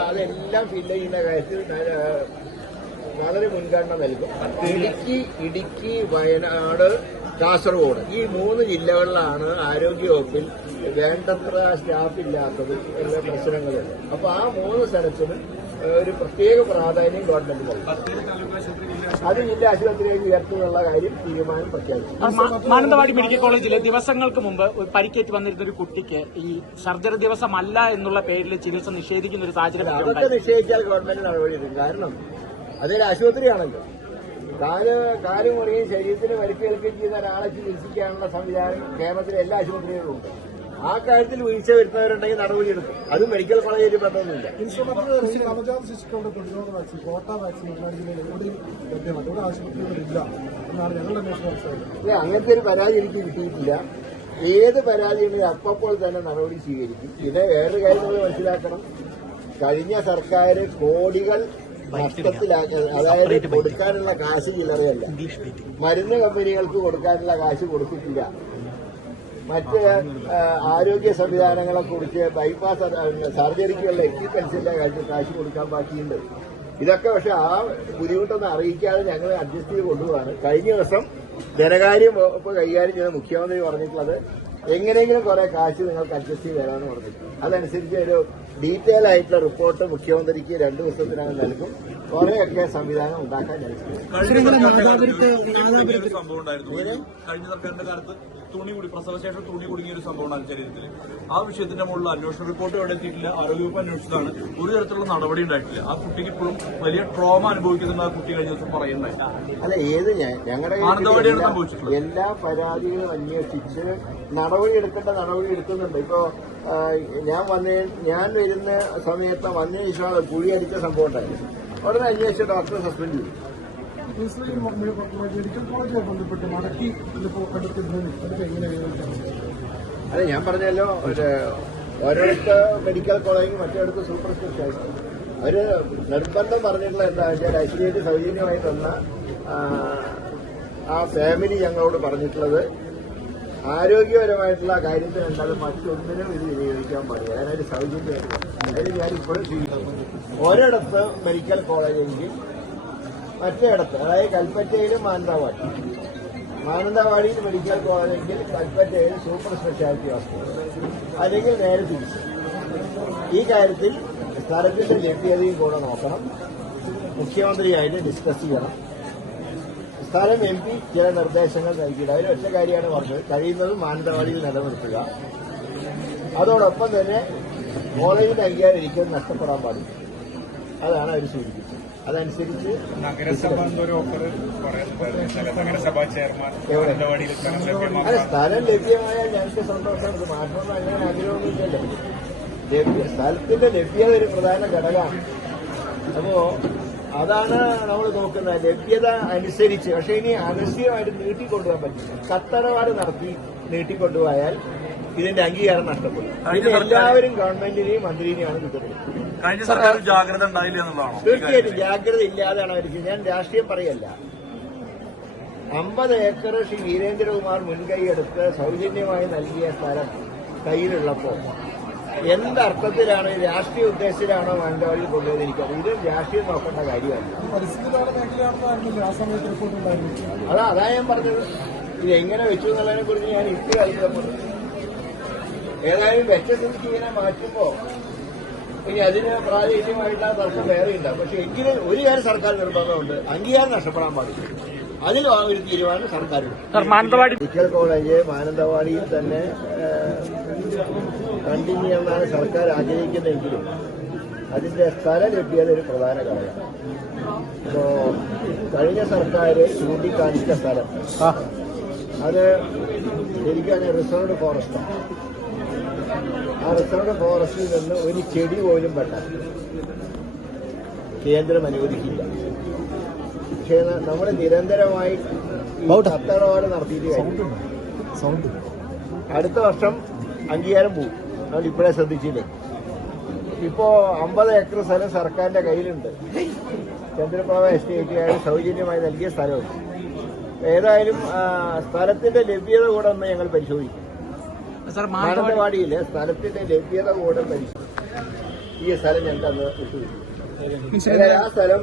അതെല്ലാം ഫില്ല് ചെയ്യുന്ന കാര്യത്തിൽ വളരെ മുൻഗണന നൽകും. ഇടുക്കി, വയനാട്, കാസർഗോഡ് ഈ 3 ജില്ലകളിലാണ് ആരോഗ്യവകുപ്പിൽ വേണ്ടത്ര സ്റ്റാഫ് ഇല്ലാത്തത് എന്ന പ്രശ്നങ്ങളുണ്ട്. അപ്പൊ ആ 3 സ്ഥലത്തിനും ഒരു പ്രത്യേക പ്രാധാന്യം ഗവൺമെന്റ് നൽകും. അത് ജില്ലാ ആശുപത്രിയിലേക്ക് ഉയർത്തുന്നുള്ള കാര്യം തീരുമാനം പ്രഖ്യാപിച്ചു. മാനന്തവാടി മെഡിക്കൽ കോളേജിലെ ദിവസങ്ങൾക്ക് മുമ്പ് പരിക്കേറ്റ് വന്നിരുന്ന ഒരു കുട്ടിക്ക് ഈ സർജറി ദിവസമല്ല എന്നുള്ള പേരിൽ ചികിത്സ നിഷേധിക്കുന്ന ഒരു സാഹചര്യം അതൊക്കെ നിശ്ചയിച്ചാൽ ഗവൺമെന്റ് നടപടിയെടുക്കും. കാരണം അതൊരു ആശുപത്രിയാണല്ലോ. കാല് മുറിയും ശരീരത്തിന് പരിക്കേൽക്കുകയും ചെയ്ത ഒരാളെ ചികിത്സിക്കാനുള്ള സംവിധാനം കേരളത്തിലെ എല്ലാ ആശുപത്രികളിലും ഉണ്ട്. ആ കാര്യത്തിൽ വീഴ്ച വരുന്നവരുണ്ടെങ്കിൽ നടപടിയെടുക്കും. അതും മെഡിക്കൽ കോളേജിൽ ബന്ധമൊന്നുമില്ല. നവജാത ശിശുക്കളുടെ പ്രതിരോധ വാക്സിൻ, കോട്ട വാക്സിൻ എവിടെയും ലഭ്യമല്ല, ഇവിടെ ആശുപത്രികളില്ല എന്നാണ് ഞങ്ങളുടെ അന്വേഷണം. അങ്ങനത്തെ ഒരു പരാതി എനിക്ക് കിട്ടിയിട്ടില്ല. ഏത് പരാതിയുണ്ടെങ്കിൽ അപ്പോൾ തന്നെ നടപടി സ്വീകരിക്കും. പിന്നെ വേറൊരു കാര്യം നമ്മൾ മനസ്സിലാക്കണം, കഴിഞ്ഞ സർക്കാർ കോടികൾ നഷ്ടത്തിലാക്കി, അതായത് കൊടുക്കാനുള്ള കാശ് ചില്ലറയല്ല. മരുന്ന് കമ്പനികൾക്ക് കൊടുക്കാനുള്ള കാശ് കൊടുത്തിട്ടില്ല. മറ്റ് ആരോഗ്യ സംവിധാനങ്ങളെ കുറിച്ച് ബൈപ്പാസ് സർജറിക്കുള്ള എക്യുപ്മെന്റ്സിന്റെ കാര്യത്തിൽ കാശ് കൊടുക്കാൻ ബാക്കിയുണ്ട്. ഇതൊക്കെ പക്ഷെ ആ ബുദ്ധിമുട്ടൊന്നും അറിയിക്കാതെ ഞങ്ങൾ അഡ്ജസ്റ്റ് ചെയ്ത് കൊണ്ടുപോവാണ്. കഴിഞ്ഞ ദിവസം ധനകാര്യം വകുപ്പ് കൈകാര്യം ചെയ്ത മുഖ്യമന്ത്രി പറഞ്ഞിട്ടുള്ളത് എങ്ങനെയെങ്കിലും കുറെ കാശ് നിങ്ങൾക്ക് അഡ്ജസ്റ്റ് ചെയ്ത് തരാമെന്ന് പറഞ്ഞിട്ടുണ്ട്. അതനുസരിച്ച് ഒരു ഡീറ്റെയിൽ ആയിട്ടുള്ള റിപ്പോർട്ട് മുഖ്യമന്ത്രിക്ക് 2 ദിവസത്തിനകം നൽകും. കുറെയൊക്കെ സംവിധാനം ഉണ്ടാക്കാൻ ഞാൻ കഴിഞ്ഞ സർക്കാരിന്റെ കാലത്ത് പ്രസവശേഷം തുണി കുടുങ്ങിയ ഒരു സംഭവമാണ് ശരീരത്തിൽ. ആ വിഷയത്തിന്റെ മുകളിൽ അന്വേഷണ റിപ്പോർട്ട് ഇവിടെ എത്തിയിട്ടില്ല. ആരോഗ്യവകുപ്പ് അന്വേഷിച്ചതാണ്. ഒരു തരത്തിലുള്ള നടപടി ഉണ്ടായിട്ടില്ല. ആ കുട്ടിക്ക് ഇപ്പോഴും വലിയ ട്രോമ അനുഭവിക്കുന്ന ആ കുട്ടി കഴിഞ്ഞ ദിവസം പറയുന്നുണ്ടായി. അല്ല, ഞങ്ങളുടെ എല്ലാ പരാതികളും അന്വേഷിച്ച് നടപടി എടുക്കുന്നുണ്ട്. ഇപ്പോ ഞാൻ വരുന്ന സമയത്ത് വന്നതിന് ശേഷം കുഴിയടിച്ച സംഭവം ഉണ്ടായിരുന്നു. ഉടനെ അന്വേഷിച്ച ഡോക്ടറെ സസ്പെൻഡ് ചെയ്തു. മെഡിക്കൽ കോളേജുമായി ബന്ധപ്പെട്ട് മടക്കി അതെ, ഞാൻ പറഞ്ഞല്ലോ, ഓരോരുത്തർ മെഡിക്കൽ കോളേജും മറ്റേടത്ത് സൂപ്പർ സ്പെഷ്യാലിറ്റി. ഒരു നിർബന്ധം പറഞ്ഞിട്ടുള്ള എന്താ വെച്ചാൽ ഐശ്വര്യക്ക് സൗജന്യമായി തന്ന ആ ഫാമിലി ഞങ്ങളോട് പറഞ്ഞിട്ടുള്ളത് ആരോഗ്യപരമായിട്ടുള്ള കാര്യത്തിനല്ലാതെ മറ്റൊന്നിനും ഇത് വിനിയോഗിക്കാൻ പാടില്ല. അതിനൊരു സൗജന്യമായിട്ട് അതായത് ഞാനിപ്പോഴും ഒരിടത്ത് മെഡിക്കൽ കോളേജെങ്കിൽ മറ്റേടത്ത്, അതായത് കൽപ്പറ്റയിലും മാനന്തവാടിയിൽ മെഡിക്കൽ കോളേജെങ്കിൽ കൽപ്പറ്റയിൽ സൂപ്പർ സ്പെഷ്യാലിറ്റി ഹോസ്പിറ്റൽ, അല്ലെങ്കിൽ നേരെ തിരിച്ചു. ഈ കാര്യത്തിൽ സ്ഥലത്തിന്റെ ലഭ്യതയും കൂടെ നോക്കണം. മുഖ്യമന്ത്രിയായിട്ട് ഡിസ്കസ് ചെയ്യണം. സ്ഥലം MP ചില നിർദ്ദേശങ്ങൾ നൽകിയിട്ട് അതിൽ ഒറ്റ കാര്യമാണ് പറഞ്ഞത്, കഴിയുന്നതും മാനന്തവാടിയിൽ നിലനിർത്തുക. അതോടൊപ്പം തന്നെ കോളേജിന്റെ അംഗീകാരം ഒരിക്കലും നഷ്ടപ്പെടാൻ പാടില്ല. അതാണ് അവർ സൂചിപ്പിച്ചത്. അതനുസരിച്ച് അതെ, സ്ഥലം ലഭ്യമായാൽ ഞങ്ങൾക്ക് സന്തോഷം. ഇത് മാറ്റണമെന്ന് അങ്ങനെ ആഗ്രഹമൊന്നുമില്ലല്ലോ. സ്ഥലത്തിന്റെ ലഭ്യത ഒരു പ്രധാന ഘടകമാണ്. അപ്പോ അതാണ് നമ്മൾ നോക്കുന്നത്, ലഭ്യത അനുസരിച്ച്. പക്ഷെ ഇനി അലസ്യമായിട്ട് നീട്ടിക്കൊണ്ടുപോകാൻ പറ്റില്ല. കത്തടപാട് നടത്തി നീട്ടിക്കൊണ്ടുപോയാൽ ഇതിന്റെ അംഗീകാരം നഷ്ടപ്പെടും. പിന്നെ എല്ലാവരും ഗവൺമെന്റിനെയും മന്ത്രിനെയാണ് കുറ്റപ്പെടുത്തുന്നത്. തീർച്ചയായിട്ടും ജാഗ്രത ഇല്ലാതെയാണ് അവർ. ഞാൻ രാഷ്ട്രീയം പറയല്ല. 50 ഏക്കർ ശ്രീ വീരേന്ദ്രകുമാർ മുൻകൈയെടുത്ത് സൗജന്യമായി നൽകിയ സ്ഥലം കയ്യിലുള്ളപ്പോൾ എന്തർത്ഥത്തിലാണ്, രാഷ്ട്രീയ ഉദ്ദേശത്തിലാണോ മാനന്തവാടിയിൽ കൊണ്ടുവന്നിരിക്കുന്നത്? ഇത് രാഷ്ട്രീയം നോക്കേണ്ട കാര്യമല്ല. അതാ ഞാൻ പറഞ്ഞത്. ഇത് എങ്ങനെ വെച്ചു എന്നുള്ളതിനെ കുറിച്ച് ഞാൻ ഇത്തിരി അത്ഭുതപ്പെട്ടു. ഏതായാലും വെച്ച സ്ഥിതിക്ക് ഇങ്ങനെ മാറ്റുമ്പോ ഇനി അതിന് പ്രാദേശികമായിട്ടുള്ള തർക്കം വേറെ ഉണ്ടാവും. പക്ഷെ എങ്കിലും ഒരു കാര്യം സർക്കാർ നിർബന്ധമുണ്ട്, അംഗീകാരം നഷ്ടപ്പെടാൻ പാടില്ല. അതിൽ ഒരു തീരുമാനം സർക്കാരുണ്ട്. മെഡിക്കൽ കോളേജ് മാനന്തവാടിയിൽ തന്നെ കണ്ടിന്യൂ ചെയ്യാനാണ് സർക്കാർ ആഗ്രഹിക്കുന്നതെങ്കിലും അതിന്റെ സ്ഥല ലഭ്യത ഒരു പ്രധാന ഘടകം. ഇപ്പോ കഴിഞ്ഞ സർക്കാർ ചൂണ്ടിക്കാണിച്ച സ്ഥലം അത് ശരിക്കും റിസർവ്ഡ് ഫോറസ്റ്റാണ്. ആ റിസർവ്ഡ് ഫോറസ്റ്റിൽ നിന്ന് ഒരു ചെടി പോലും വെട്ടാൻ കേന്ദ്രം അനുവദിക്കില്ല. പക്ഷേ നമ്മൾ നിരന്തരമായി കത്തടപാട് നടത്തിയിട്ട് കഴിഞ്ഞു. അടുത്ത വർഷം അംഗീകാരം പോകും. നമ്മൾ ഇപ്പോഴേ ശ്രദ്ധിച്ചില്ലേ. ഇപ്പോ 50 ഏക്കർ സ്ഥലം സർക്കാരിന്റെ കയ്യിലുണ്ട്. ചന്ദ്രപ്രഭ എസ്റ്റേറ്റുകാർ സൗജന്യമായി നൽകിയ സ്ഥലമുണ്ട്. ഏതായാലും സ്ഥലത്തിന്റെ ലഭ്യത കൂടെ ഒന്ന് ഞങ്ങൾ പരിശോധിക്കും. മാനന്തവാടിയിലെ സ്ഥലത്തിന്റെ ലഭ്യത കൂടെ പരിശോധിക്കും. ഈ സ്ഥലം ഞങ്ങൾക്ക് അന്ന് വിട്ടുകിട്ടി. എന്നാൽ ആ സ്ഥലം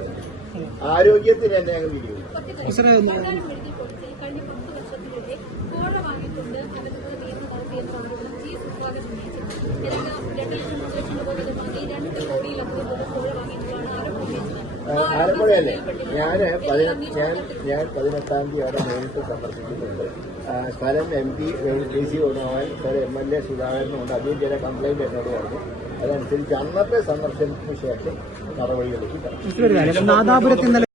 ആരോഗ്യത്തിന് തന്നെ ഞങ്ങൾ വിനിയോഗിക്കും. സർക്കാർ മെഡിക്കൽ കോളേജിൽ കഴിഞ്ഞ 10 വർഷത്തിനിടെ കോഴ വാങ്ങിക്കൊണ്ട് അനധികൃത നിയമ നടത്തിയെന്ന ആരോപണം ചീഫ് വിഭാഗം ഉന്നയിച്ചിട്ടുണ്ട്. ഏതാണ്ട് 2 ലക്ഷം 3 ലക്ഷം രൂപ വീതം വാങ്ങി 2 കോടിയിലധികം രൂപ കോഴ വാങ്ങിയതാണ് ആരോപണം ഉന്നയിച്ചത്. ആലപ്പുഴയല്ലേ ഞാൻ 18-ാം തീയതി അവിടെ നേരിട്ട് സന്ദർശിക്കുന്നുണ്ട്. സ്ഥലം MP KC വേണുഗോപാൽ സ്ഥലം MLA സുധാകരനുണ്ട്. അദ്ദേഹം ചില കംപ്ലൈന്റ് എന്നോട് പറഞ്ഞു. അതനുസരിച്ച് അന്നത്തെ സന്ദർശനത്തിന് ശേഷം നടപടികളിലേക്ക് കടന്നു.